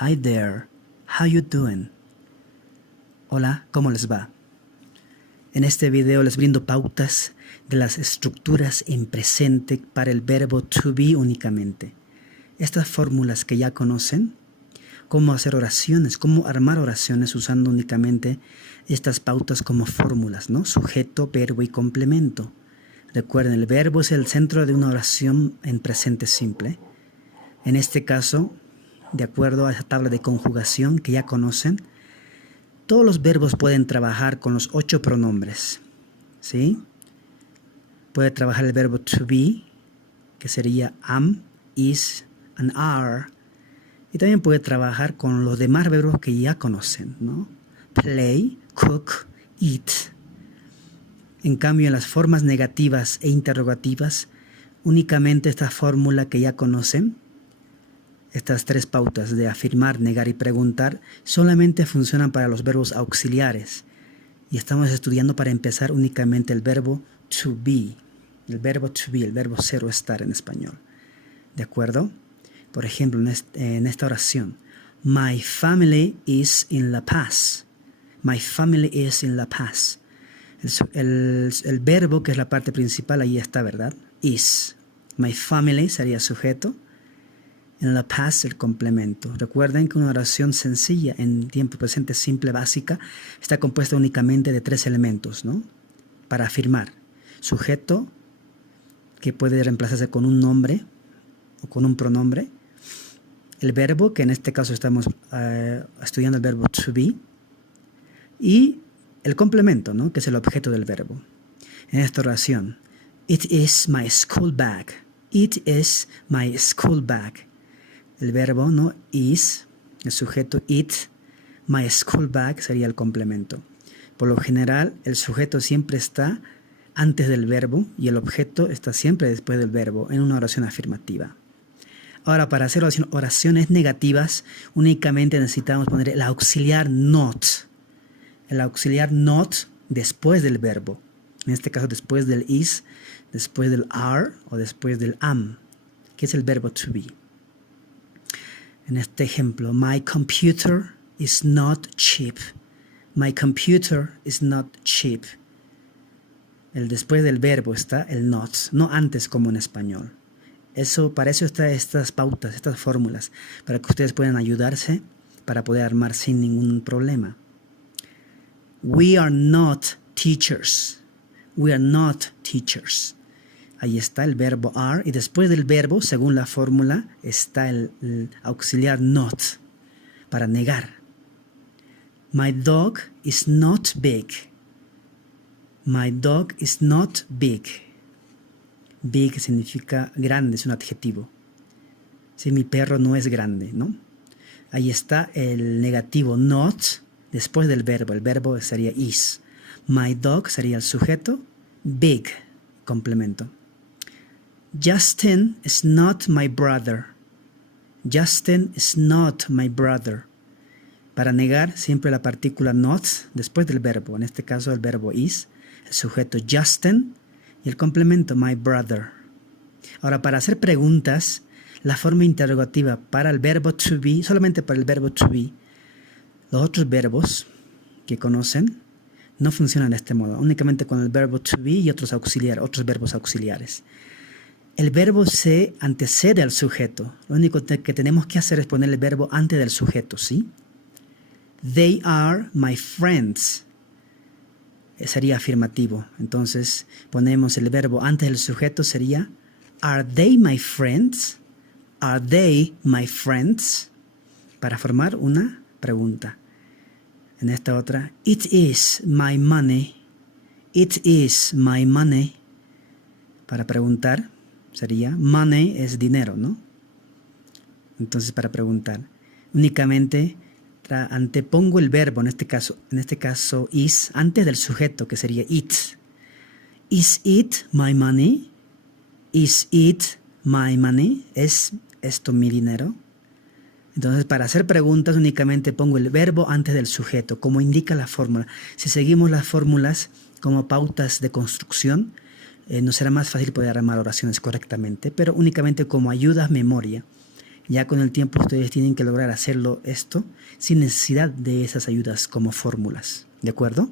Hi there, how you doing? Hola, ¿cómo les va? En este video les brindo pautas de las estructuras en presente para el verbo to be únicamente. Estas fórmulas que ya conocen, cómo hacer oraciones, cómo armar oraciones usando únicamente estas pautas como fórmulas, ¿no? Sujeto, verbo y complemento. Recuerden, el verbo es el centro de una oración en presente simple. En este caso, de acuerdo a esa tabla de conjugación que ya conocen, todos los verbos pueden trabajar con los 8 pronombres, ¿sí? Puede trabajar el verbo to be, que sería am, is, and are. Y también puede trabajar con los demás verbos que ya conocen, ¿no? Play, cook, eat. En cambio, en las formas negativas e interrogativas, únicamente esta fórmula que ya conocen, estas 3 pautas de afirmar, negar y preguntar, solamente funcionan para los verbos auxiliares. Y estamos estudiando para empezar únicamente el verbo to be. El verbo to be, el verbo ser o estar en español. ¿De acuerdo? Por ejemplo, en esta oración. My family is in La Paz. My family is in La Paz. El verbo, que es la parte principal, ahí está, ¿verdad? Is. My family sería sujeto. En La Paz, el complemento. Recuerden que una oración sencilla en tiempo presente simple básica está compuesta únicamente de 3 elementos, ¿no? Para afirmar. Sujeto, que puede reemplazarse con un nombre o con un pronombre. El verbo, que en este caso estamos estudiando el verbo to be. Y el complemento, ¿no? Que es el objeto del verbo. En esta oración, it is my school bag. It is my school bag. El verbo, ¿no? Is, el sujeto it, my school bag sería el complemento. Por lo general, el sujeto siempre está antes del verbo y el objeto está siempre después del verbo en una oración afirmativa. Ahora, para hacer oraciones negativas, únicamente necesitamos poner el auxiliar not. El auxiliar not después del verbo. En este caso, después del is, después del are o después del am, que es el verbo to be. En este ejemplo, my computer is not cheap. My computer is not cheap. El después del verbo está el not, no antes como en español. Para eso están estas pautas, estas fórmulas, para que ustedes puedan ayudarse para poder armar sin ningún problema. We are not teachers. We are not teachers. Ahí está el verbo are y después del verbo, según la fórmula, está el auxiliar not para negar. My dog is not big. My dog is not big. Big significa grande, es un adjetivo. Si mi perro no es grande, ¿no? Ahí está el negativo not después del verbo. El verbo sería is. My dog sería el sujeto. Big, complemento. Justin is not my brother. Justin is not my brother. Para negar, siempre la partícula not después del verbo. En este caso, el verbo is, el sujeto Justin y el complemento my brother. Ahora, para hacer preguntas, la forma interrogativa para el verbo to be, solamente para el verbo to be, los otros verbos que conocen no funcionan de este modo. Únicamente con el verbo to be y otros verbos auxiliares. El verbo se antecede al sujeto. Lo único que tenemos que hacer es poner el verbo antes del sujeto, ¿sí? They are my friends. Sería afirmativo. Entonces, ponemos el verbo antes del sujeto, sería Are they my friends? Are they my friends? Para formar una pregunta. En esta otra, It is my money. It is my money. Para preguntar, sería money es dinero, ¿no? Entonces, para preguntar, únicamente antepongo el verbo, en este caso is, antes del sujeto, que sería it. Is it my money? Is it my money? ¿Es esto mi dinero? Entonces, para hacer preguntas, únicamente pongo el verbo antes del sujeto, como indica la fórmula. Si seguimos las fórmulas como pautas de construcción, nos será más fácil poder armar oraciones correctamente, pero únicamente como ayuda a memoria. Ya con el tiempo ustedes tienen que lograr hacerlo esto sin necesidad de esas ayudas como fórmulas. ¿De acuerdo?